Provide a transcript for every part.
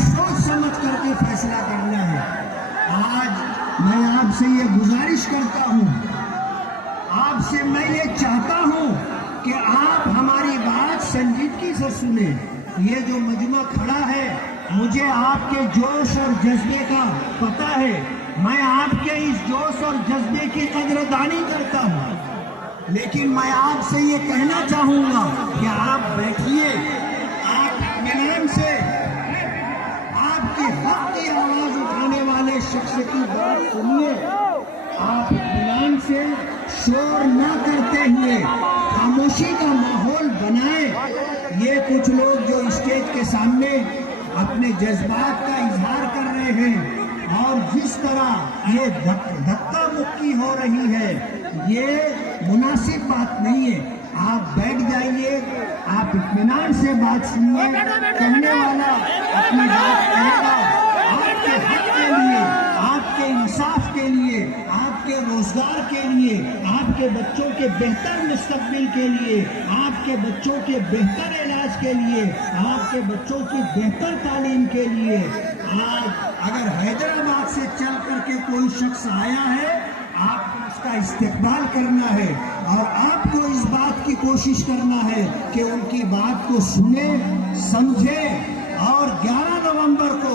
सोच समझ करके फैसला करना है। आज मैं आपसे ये गुजारिश करता हूँ, आपसे मैं ये चाहता हूँ कि आप हमारी बात संजीदगी से सुने। ये जो मजमा खड़ा है, मुझे आपके जोश और जज्बे का पता है, मैं आपके इस जोश और जज्बे की कदरदानी करता हूँ, लेकिन मैं आपसे ये कहना चाहूंगा कि आप बैठिए, आप इत्मीनान से आपके हक की आवाज उठाने वाले शख्स की बात सुनिए। आप इत्मीनान से शोर न करते हुए खामोशी का माहौल बनाए। ये कुछ लोग जो स्टेज के सामने अपने जज्बात का इजहार कर रहे हैं और जिस तरह ये धक्का मुक्की हो रही है, ये मुनासिब बात नहीं है। आप बैठ जाइए, आप इत्मीनान से बात सुनिए। कहने वाला अपनी बात करेगा आपके हक के लिए, आपके इंसाफ के लिए, आपके रोजगार के लिए, आपके बच्चों के बेहतर मुस्तकबिल के लिए, आपके बच्चों के बेहतर इलाज के लिए, आपके बच्चों की बेहतर तालीम के लिए। आज अगर हैदराबाद से चल करके कोई शख्स आया है, आपको उसका इस्तेकबाल करना है और आपको इस बात की कोशिश करना है कि उनकी बात को सुने, समझे। और 11 नवंबर को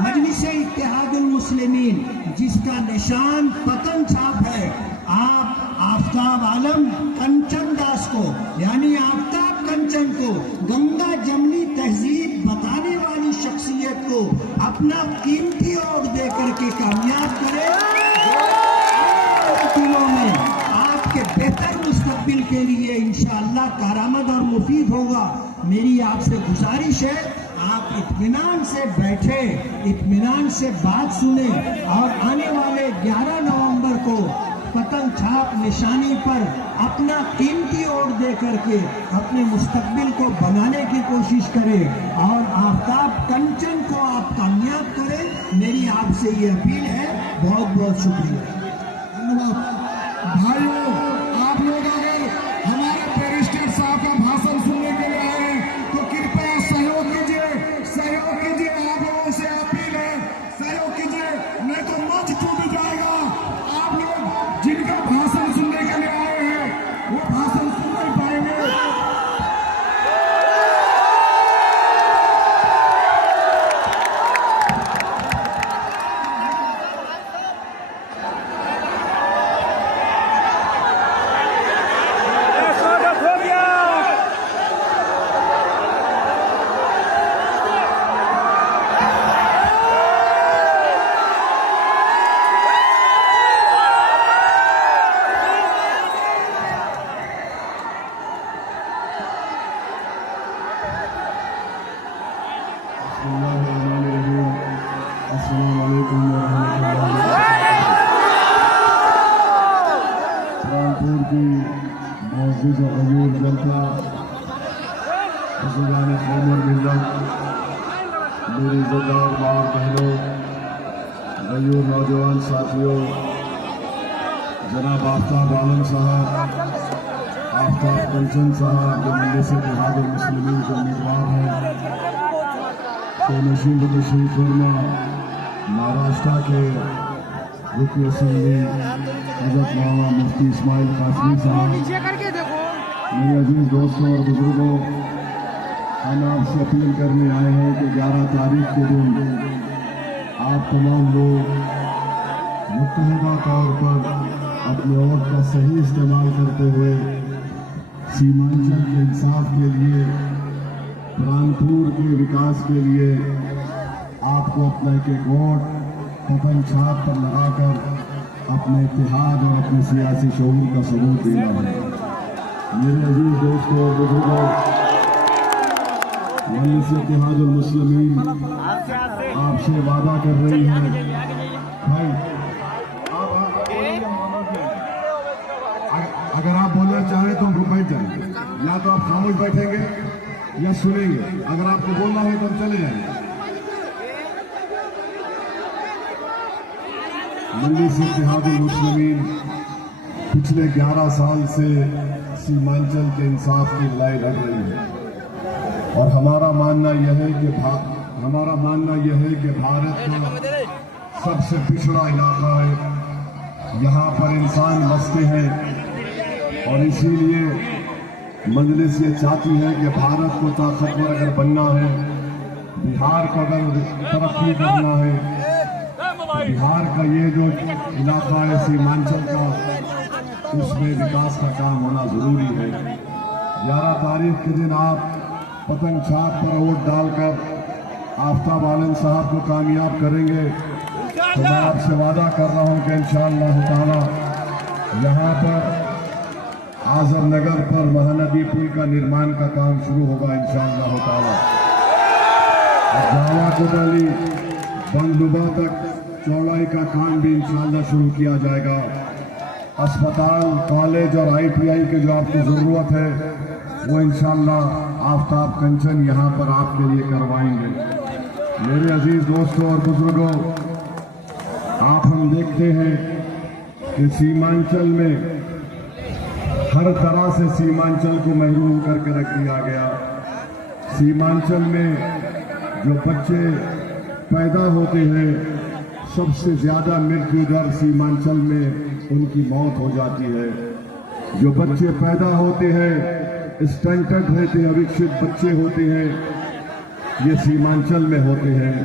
मजलिस इत्तेहादुल मुस्लिमीन, जिसका निशान पतन छाप है, आप आफ्ताब आलम कंचन दास को, यानी आफ्ताब कंचन को, गंगा जमनी तहजीब बताने वाली शख्सियत को अपना कीमती वोट दे करके कामयाब करें। दिनों में आपके बेहतर मुस्तकबिल के लिए इंशाअल्लाह कारामद और मुफीद होगा। मेरी आपसे गुजारिश है, आप इत्मीनान से बैठे, इत्मीनान से बात सुने और आने वाले 11 नवंबर को पतन छाप निशानी पर अपना कीमती वोट दे करके अपने मुस्तकबिल को बनाने की कोशिश करें और आफ्ताब कंचन को आप कामयाब करें। मेरी आपसे ये अपील है। बहुत बहुत शुक्रिया। भाइयों, आप लोग अगर हमारे बैरिस्टर साहब का भाषण सुनने के लिए आए हैं तो कृपया सहयोग कीजिए, सहयोग कीजिए। आप लोगों से अपील है, सहयोग कीजिए, नहीं तो मंच टूट जाएगा। आप लोग जिनका भाषण सुनने के लिए आए हैं वो भाषण सुन नहीं पाएंगे। रामपुर की मस्जिद और हजूर जनता, बुजुर्गान कौम और मिल्लत, मेरी इज़्ज़तदार माँ बहनों, हजूर नौजवान साथियों, जनाब आफ्ताब आलम साहब, आफ्ताब कंचन साहब जो मजलिस इत्तेहादुल मुस्लिमीन के उम्मीदवार हैं, तो नशीब तशरीफ फरमा महाराष्ट्र के रुकन असम्बली हज़रत मौलाना मुफ्ती इस्माइल कासमी साहब, मेरे अजीज दोस्तों और बुजुर्गों, हम आपसे अपील करने आए हैं कि 11 तारीख के दिन आप तमाम लोग मुत्तहिदा तौर पर अपने वोट का सही इस्तेमाल करते हुए सीमांचल के इंसाफ के लिए, प्राणपुर के विकास के लिए आपको अपना एक वोट पतन छाप पर लगाकर अपने इत्तेहाद और अपने सियासी शऊर का सबूत देना है। मेरे अजीज दोस्तों और बुजुर्गों, मजलिस इत्तेहादुल मुस्लिमीन आपसे वादा कर रही है। भाई अगर आप बोलना चाहें तो हम बैठ जाएंगे, या तो आप खामोश बैठेंगे या सुनेंगे। अगर आपको बोलना है तो हम चले जाएंगे। मजलिस इत्तेहादुल मुस्लिमीन पिछले 11 साल से सीमांचल के इंसाफ की लड़ाई लड़ रही है और हमारा मानना यह है कि हमारा मानना यह है कि भारत का सबसे पिछड़ा इलाका है, यहाँ पर इंसान बसते हैं और इसीलिए मजलिस ये चाहती है कि भारत को ताकतवर अगर बनना है, बिहार को अगर तरक्की करना है, बिहार का ये जो इलाका है सीमांचल का, उसमें विकास का काम होना जरूरी है। 11 तारीख के दिन आप पतंग छाप पर वोट डालकर आफ्ताब आलम साहब को कामयाब करेंगे तो मैं आपसे वादा कर रहा हूं कि इंशाअल्लाह ताला यहाँ पर आजमनगर पर महानदी पुल का निर्माण का काम शुरू होगा इंशाअल्लाह ताला। जावा कोतवाली बंदुबा तक चौड़ाई का काम भी इंशाअल्लाह शुरू किया जाएगा। अस्पताल, कॉलेज और ITI की जो आपको जरूरत है वो इंशाअल्लाह आफ्ताब कंचन यहाँ पर आपके लिए करवाएंगे। मेरे अजीज दोस्तों और बुजुर्गों, आप हम देखते हैं कि सीमांचल में हर तरह से सीमांचल को महरूम करके रख दिया गया। सीमांचल में जो बच्चे पैदा होते हैं, सबसे ज्यादा मृत्यु दर सीमांचल में उनकी मौत हो जाती है। जो बच्चे पैदा होते हैं, स्टंटेड रहते हैं, अविकसित बच्चे होते हैं, ये सीमांचल में होते हैं।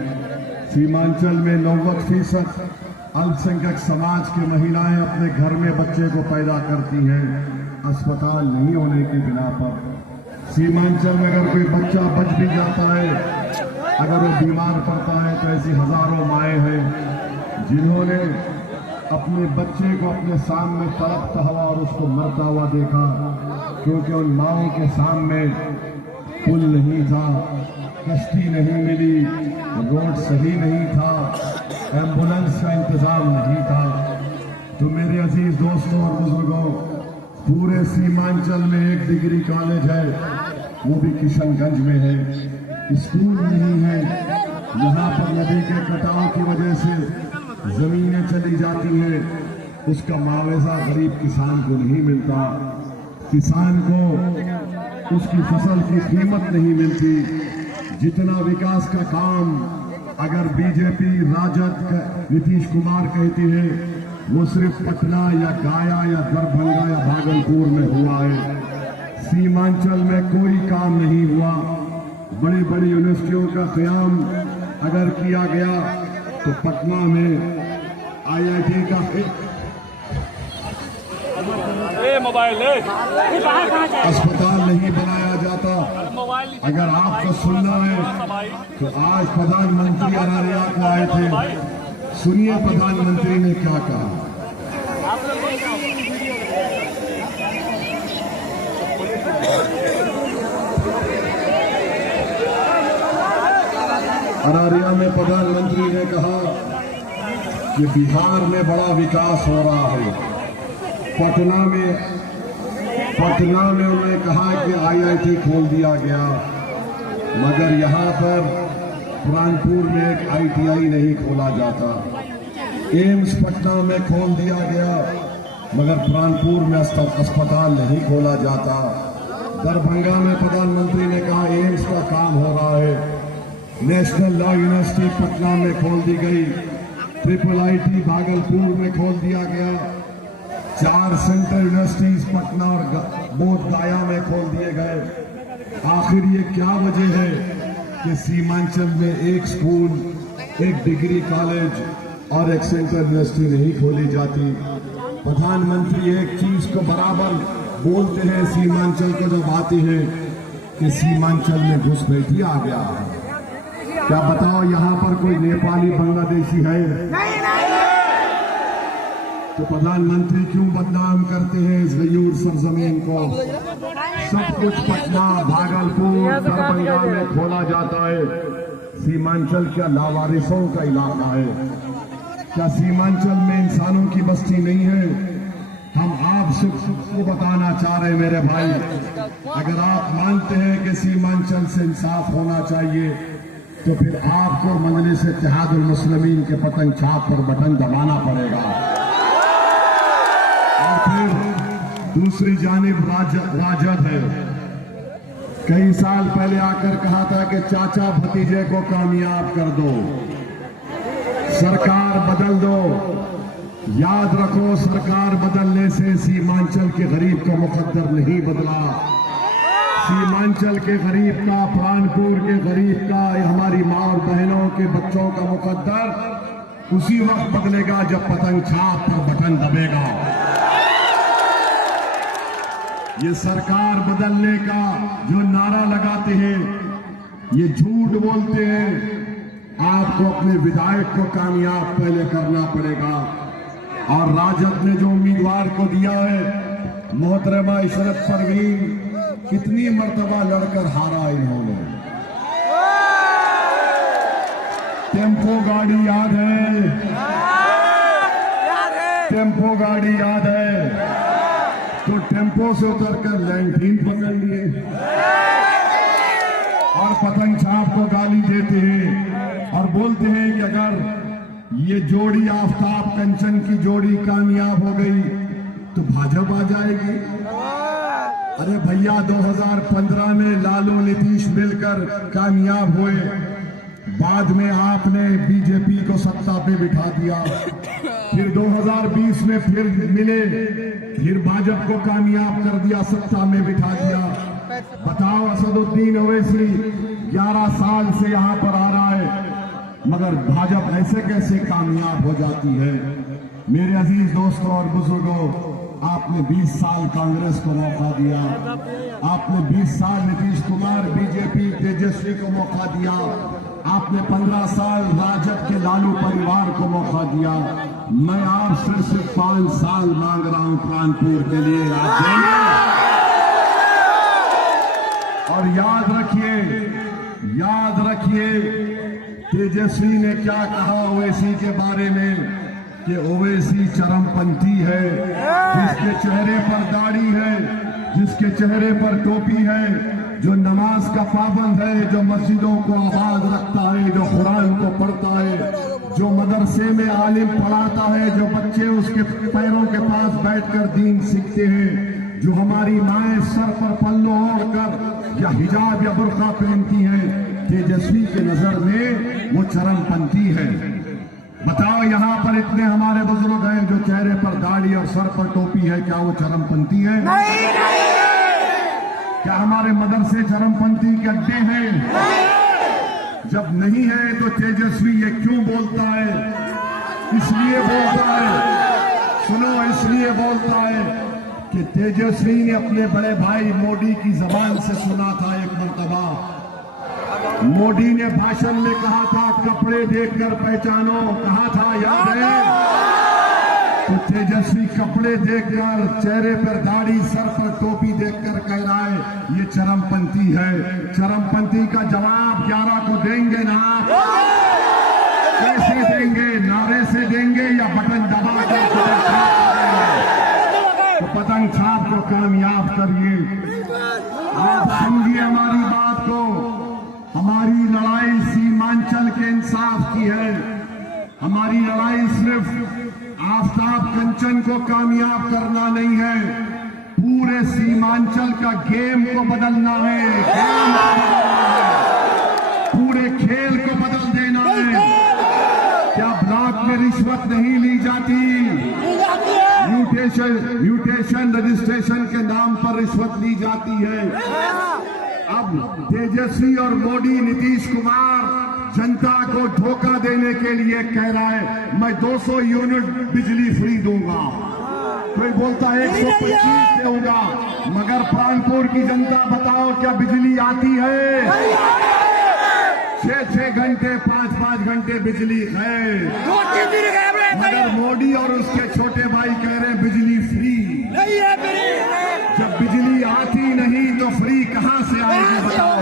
सीमांचल में 90% अल्पसंख्यक समाज की महिलाएं अपने घर में बच्चे को पैदा करती हैं, अस्पताल नहीं होने की बिना पर। सीमांचल में अगर कोई बच्चा बच भी जाता है, अगर वो बीमार पड़ता है, तो ऐसी हजारों माएँ हैं जिन्होंने अपने बच्चे को अपने सामने तड़पता हुआ और उसको मरता हुआ देखा, क्योंकि उन माओं के सामने पुल नहीं था, कश्ती नहीं मिली, रोड सही नहीं था, एम्बुलेंस का इंतजाम नहीं था। तो मेरे अजीज दोस्तों और बुजुर्गों, पूरे सीमांचल में एक डिग्री कॉलेज है, वो भी किशनगंज में है। स्कूल नहीं है, यहाँ पर नदी के कटाव की वजह से जमीनें चली जाती हैं, उसका मुआवजा गरीब किसान को नहीं मिलता, किसान को उसकी फसल की कीमत नहीं मिलती। जितना विकास का काम अगर बीजेपी, राजद, नीतीश कुमार कहती है, वो सिर्फ पटना या गया या दरभंगा या भागलपुर में हुआ है। सीमांचल में कोई काम नहीं हुआ। बड़ी बड़ी यूनिवर्सिटियों का क़याम अगर किया गया तो पटना में IIT का अस्पताल नहीं बनाया जाता। अगर आपको सुनना है तो आज प्रधानमंत्री अरारिया को आए थे, सुनिए प्रधानमंत्री ने क्या कहा। अरारिया में प्रधानमंत्री ने कहा कि बिहार में बड़ा विकास हो रहा है। पटना में उन्होंने कहा कि IIT खोल दिया गया, मगर यहाँ पर प्राणपुर में एक ITI नहीं खोला जाता। एम्स पटना में खोल दिया गया, मगर प्राणपुर में अस्पताल नहीं खोला जाता। दरभंगा में प्रधानमंत्री ने कहा एम्स का काम हो रहा है। नेशनल लॉ यूनिवर्सिटी पटना में खोल दी गई, IIIT भागलपुर में खोल दिया गया, 4 सेंट्रल यूनिवर्सिटीज पटना और बोध गया में खोल दिए गए। आखिर ये क्या वजह है कि सीमांचल में एक स्कूल, एक डिग्री कॉलेज और एक सेंट्रल यूनिवर्सिटी नहीं खोली जाती? प्रधानमंत्री एक चीज को बराबर बोलते हैं सीमांचल को जब आती है कि सीमांचल में घुसपैठी आ गया। क्या बताओ यहाँ पर कोई नेपाली, बांग्लादेशी है? तो प्रधानमंत्री क्यों बदनाम करते हैं इस गयूर सरजमीन को? सब कुछ पटना, भागलपुर, दरभंगा में खोला जाता है। सीमांचल क्या लावारिसों का इलाका है? क्या सीमांचल में इंसानों की बस्ती नहीं है? हम आप सबको बताना चाह रहे हैं मेरे भाई, अगर आप मानते हैं कि सीमांचल से इंसाफ होना चाहिए तो फिर आपको मजलिस इत्तेहादुल मुस्लिमीन के पतंग छाप पर बटन दबाना पड़ेगा। और फिर दूसरी जानिब राजद है। कई साल पहले आकर कहा था कि चाचा भतीजे को कामयाब कर दो, सरकार बदल दो। याद रखो, सरकार बदलने से सीमांचल के गरीब का मुकद्दर नहीं बदला। सीमांचल के गरीब का, प्राणपुर के गरीब का, हमारी माँ और बहनों के बच्चों का मुकद्दर उसी वक्त बदलेगा जब पतंग छाप पर बटन दबेगा। ये सरकार बदलने का जो नारा लगाते हैं, ये झूठ बोलते हैं। आपको अपने विधायक को कामयाब पहले करना पड़ेगा। और राजद ने जो उम्मीदवार को दिया है, मोहतरमा इशरत परवीन, कितनी मर्तबा लड़कर हारा इन्होंने। टेम्पो गाड़ी याद है? टेम्पो गाड़ी याद है? तो टेम्पो से उतरकर लैंडीन पकड़ लिए और पतंग छाप को गाली देते हैं और बोलते हैं कि अगर ये जोड़ी आफ्ताब कंचन की जोड़ी कामयाब हो गई तो भाजपा आ जाएगी। अरे भैया, 2015 में लालू नीतीश मिलकर कामयाब हुए, बाद में आपने बीजेपी को सत्ता पे बिठा दिया। फिर 2020 में फिर मिले, फिर भाजपा को कामयाब कर दिया, सत्ता में बिठा दिया। बताओ, असदुद्दीन ओवैसी 11 साल से यहां पर आ रहा है, मगर भाजपा ऐसे कैसे कामयाब हो जाती है? मेरे अजीज दोस्तों और बुजुर्गों, आपने 20 साल कांग्रेस को मौका दिया, आपने 20 साल नीतीश कुमार, बीजेपी, तेजस्वी को मौका दिया, आपने 15 साल राजद के लालू परिवार को मौका दिया। मैं आपसे सिर्फ 5 साल मांग रहा हूं प्राणपुर के लिए, आप देंगे? और याद रखिए तेजस्वी ने क्या कहा ओवैसी के बारे में, कि ओवैसी चरमपंथी है, जिसके चेहरे पर दाढ़ी है, जिसके चेहरे पर टोपी है, जो नमाज का पाबंद है, जो मस्जिदों को आबाद रखता है, जो कुरान को पढ़ता है, जो मदरसे में आलिम पढ़ाता है, जो बच्चे उसके पैरों के पास बैठकर दीन सीखते हैं, जो हमारी माएं सर पर पल्लो ओढ़कर या हिजाब या बुर्का पहनती हैं, तेजस्वी के नजर में वो चरमपंथी है। बताओ, यहां पर इतने हमारे बुजुर्ग हैं जो चेहरे पर दाढ़ी और सर पर टोपी है, क्या वो चरमपंथी है? क्या हमारे मदरसे चरमपंथी के अड्डे हैं? जब नहीं है तो तेजस्वी ये क्यों बोलता है? इसलिए बोलता है, सुनो, इसलिए बोलता है कि तेजस्वी ने अपने बड़े भाई मोदी की जबान से सुना था एक मर्तबा। मोदी ने भाषण में कहा था, कपड़े देखकर पहचानो, कहा था, याद है? तो तेजस्वी कपड़े देखकर, चेहरे पर दाढ़ी, सर पर टोपी देखकर कह रहा है ये चरमपंथी है। चरमपंथी का जवाब 11 को देंगे ना? कैसे देंगे? नारे से देंगे या बटन दबा कर पतंग छाप करेंगे? तो पतंग छाप को कामयाब करिए। आप समझिए हमारी बात को। हमारी लड़ाई सीमांचल के इंसाफ की है। हमारी लड़ाई सिर्फ आफ्ताब कंचन को कामयाब करना नहीं है, पूरे सीमांचल का गेम को बदलना है, पूरे खेल को बदल देना है। क्या ब्लॉक में रिश्वत नहीं ली जाती? म्यूटेशन रजिस्ट्रेशन के नाम पर रिश्वत ली जाती है। अब तेजस्वी और मोदी, नीतीश कुमार जनता को धोखा देने के लिए कह रहा है मैं 200 यूनिट बिजली फ्री दूंगा, कोई बोलता है 125 दूंगा, मगर प्राणपुर की जनता बताओ क्या बिजली आती है? 6-6 घंटे 5-5 घंटे बिजली है, मगर मोदी और उसके छोटे भाई कह रहे हैं बिजली फ्री। जब बिजली आती नहीं तो फ्री कहां से आएगी बताओ?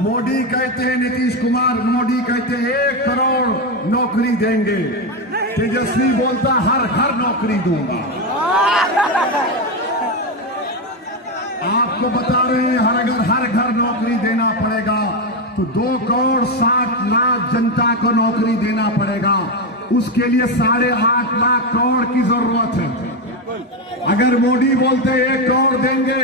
मोदी कहते हैं, नीतीश कुमार मोदी कहते हैं 1 करोड़ नौकरी देंगे, तेजस्वी बोलता हर घर नौकरी दूंगा। आपको बता रहे हैं हर घर नौकरी देना पड़ेगा तो 2 करोड़ 60 लाख जनता को नौकरी देना पड़ेगा। उसके लिए 8.5 लाख करोड़ की जरूरत है। अगर मोदी बोलते 1 करोड़ देंगे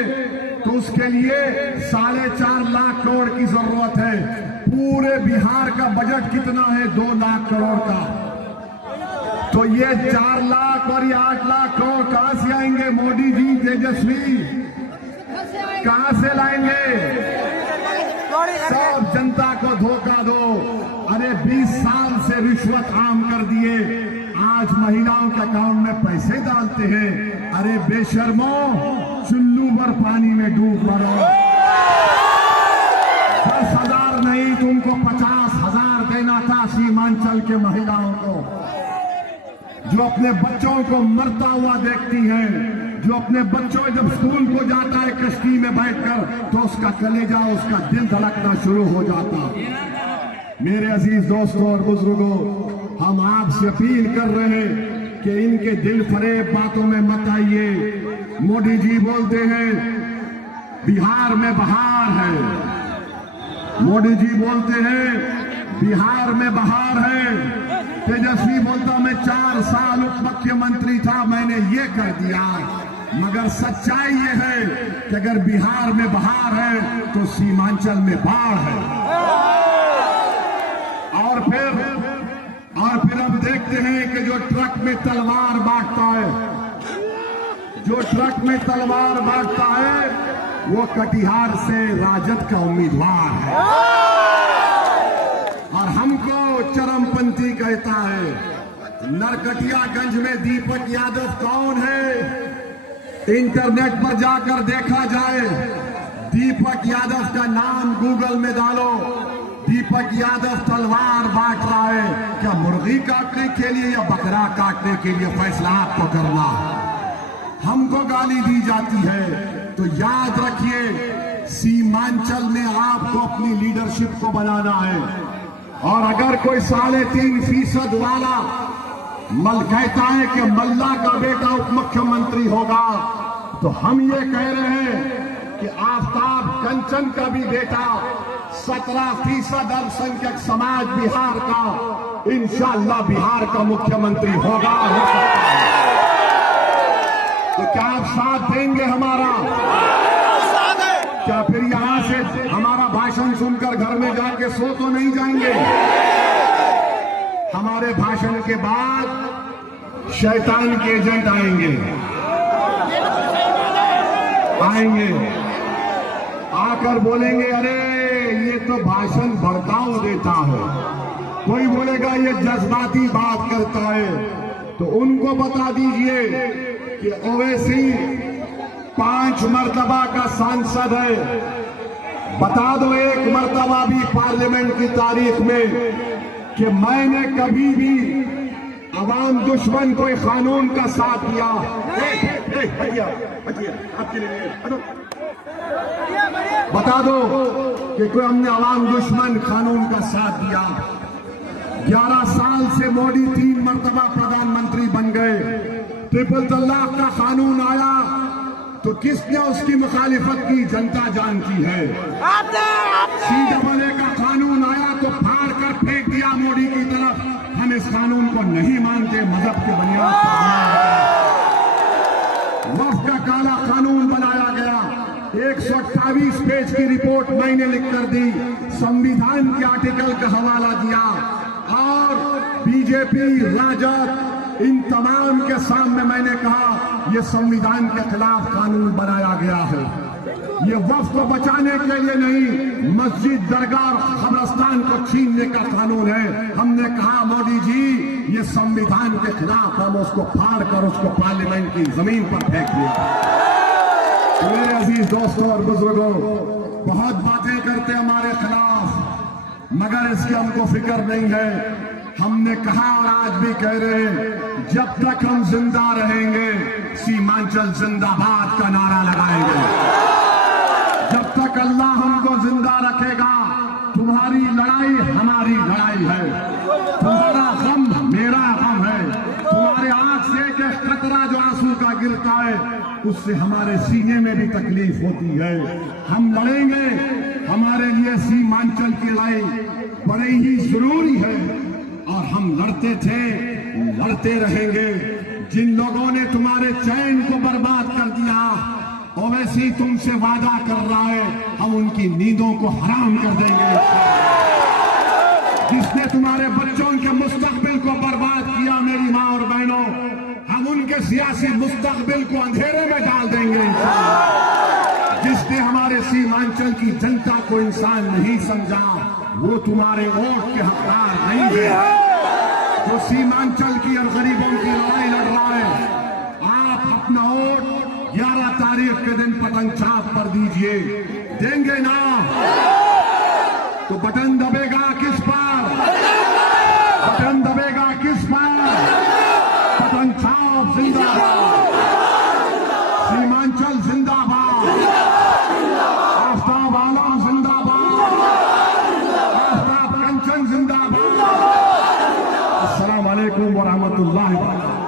तो उसके लिए 4.5 लाख करोड़ की जरूरत है। पूरे बिहार का बजट कितना है? 2 लाख करोड़ का। तो ये 4 लाख और ये 8 लाख करोड़ कहां से आएंगे? मोदी जी, तेजस्वी कहां से लाएंगे? सब जनता को धोखा दो। अरे 20 साल से रिश्वत आम कर दिए, आज महिलाओं के अकाउंट में पैसे डालते हैं। अरे बेशर्मो, चुल्लू भर पानी में डूब मरो। 10,000 नहीं, तुमको 50,000 देना था सीमांचल के महिलाओं को, जो अपने बच्चों को मरता हुआ देखती हैं, जो अपने बच्चों जब स्कूल को जाता है कश्ती में बैठकर, तो उसका कलेजा, उसका दिल धड़कना शुरू हो जाता। मेरे अजीज दोस्तों और बुजुर्गों, हम आपसे अपील कर रहे हैं कि इनके दिल फरेब बातों में मत आइए। मोदी जी बोलते हैं बिहार में बहार है, मोदी जी बोलते हैं बिहार में बहार है। तेजस्वी बोलता मैं 4 साल उप मुख्यमंत्री था, मैंने ये कर दिया। मगर सच्चाई ये है कि अगर बिहार में बहार है तो सीमांचल में बाढ़ है। और फिर अब देखते हैं कि जो ट्रक में तलवार बांटता है, जो ट्रक में तलवार बांटता है, वो कटिहार से राजद का उम्मीदवार है और हमको चरमपंथी कहता है। नरकटियागंज में दीपक यादव कौन है? इंटरनेट पर जाकर देखा जाए, दीपक यादव का नाम गूगल में डालो, दीपक यादव तलवार बांट रहा है। क्या मुर्गी काटने के लिए या बकरा काटने के लिए? फैसला आपको करना। हमको गाली दी जाती है, तो याद रखिए सीमांचल में आपको अपनी लीडरशिप को बनाना है। और अगर कोई 3.5% वाला मल कहता है कि मल्ला का बेटा उप मुख्यमंत्री होगा, तो हम ये कह रहे हैं कि आफ्ताब कंचन का भी बेटा 17% अल्पसंख्यक समाज बिहार का इंशाअल्लाह बिहार का मुख्यमंत्री होगा, हो सकता है। तो क्या आप साथ देंगे हमारा? क्या फिर यहां से हमारा भाषण सुनकर घर में जाके सो तो नहीं जाएंगे? हमारे भाषण के बाद शैतान के एजेंट आएंगे, आकर बोलेंगे अरे ये तो भाषण भड़काऊ देता है, कोई बोलेगा ये जज्बाती बात करता है। तो उनको बता दीजिए कि ओवैसी 5 मर्तबा का सांसद है। बता दो 1 मर्तबा भी पार्लियामेंट की तारीख में कि मैंने कभी भी अवाम दुश्मन कोई कानून का साथ दिया। आपके लिए बता दो कि कोई हमने अवाम दुश्मन कानून का साथ दिया। 11 साल से मोदी 3 मर्तबा प्रधानमंत्री बन गए। ट्रिपल तलाक का कानून आया तो किसने उसकी मुखालिफत की? जनता जानती है। CAA का कानून आया तो फाड़ कर फेंक दिया मोदी की तरफ। हम इस कानून को नहीं मानते, मजहब के बुनियाद पर। वक्फ का काला कानून बनाया गया। 128 पेज की रिपोर्ट मैंने लिखकर दी, संविधान के आर्टिकल का हवाला दिया और बीजेपी, राजद, इन तमाम के सामने मैंने कहा यह संविधान के खिलाफ कानून बनाया गया है। ये वक्फ को बचाने के लिए नहीं, मस्जिद, दरगाह और कब्रिस्तान को छीनने का कानून है। हमने कहा मोदी जी ये संविधान के खिलाफ, हम उसको फाड़ कर उसको पार्लियामेंट की जमीन पर फेंक दिया। तो मेरे अजीज दोस्तों और बुजुर्गों, बहुत बातें करते हमारे खिलाफ, मगर इसकी हमको फिक्र नहीं है। हमने कहा और आज भी कह रहे हैं, जब तक हम जिंदा रहेंगे सीमांचल जिंदाबाद का नारा लगाएंगे। जब तक अल्लाह हमको जिंदा रखेगा, तुम्हारी लड़ाई हमारी लड़ाई है, तुम्हारा गम मेरा गम है। तुम्हारे आंख से एक कतरा जो आंसू का गिरता है, उससे हमारे सीने में भी तकलीफ होती है। हम लड़ेंगे, हमारे लिए सीमांचल की लड़ाई बड़ी ही जरूरी है और हम लड़ते थे, लड़ते रहेंगे। जिन लोगों ने तुम्हारे चैन को बर्बाद कर दिया, ओवैसी तुमसे वादा कर रहा है, हम उनकी नींदों को हराम कर देंगे। जिसने तुम्हारे बच्चों के मुस्तकबिल को बर्बाद किया मेरी माँ और बहनों, हम उनके सियासी मुस्तकबिल को अंधेरे में डाल देंगे इंशाअल्लाह। जिसने हमारे सीमांचल की जनता को इंसान नहीं समझा, वो तुम्हारे वोट के हकदार नहीं है। जो सीमांचल की और गरीबों की लड़ाई लड़ रहा है, आप अपना वोट 11 तारीख के दिन पतंग छाप पर दीजिए। देंगे ना तो बटन दबेगा किस पर? बटन दबेगा किस पर? पतंग छाप जिंदाबाद, सीमांचल जिंदाबाद, आफ्ताब आलम जिंदाबाद, आफ्ताब कंचन जिंदाबाद। अस्सलाम वालेकुम व रहमतुल्लाहि व बरकातहू।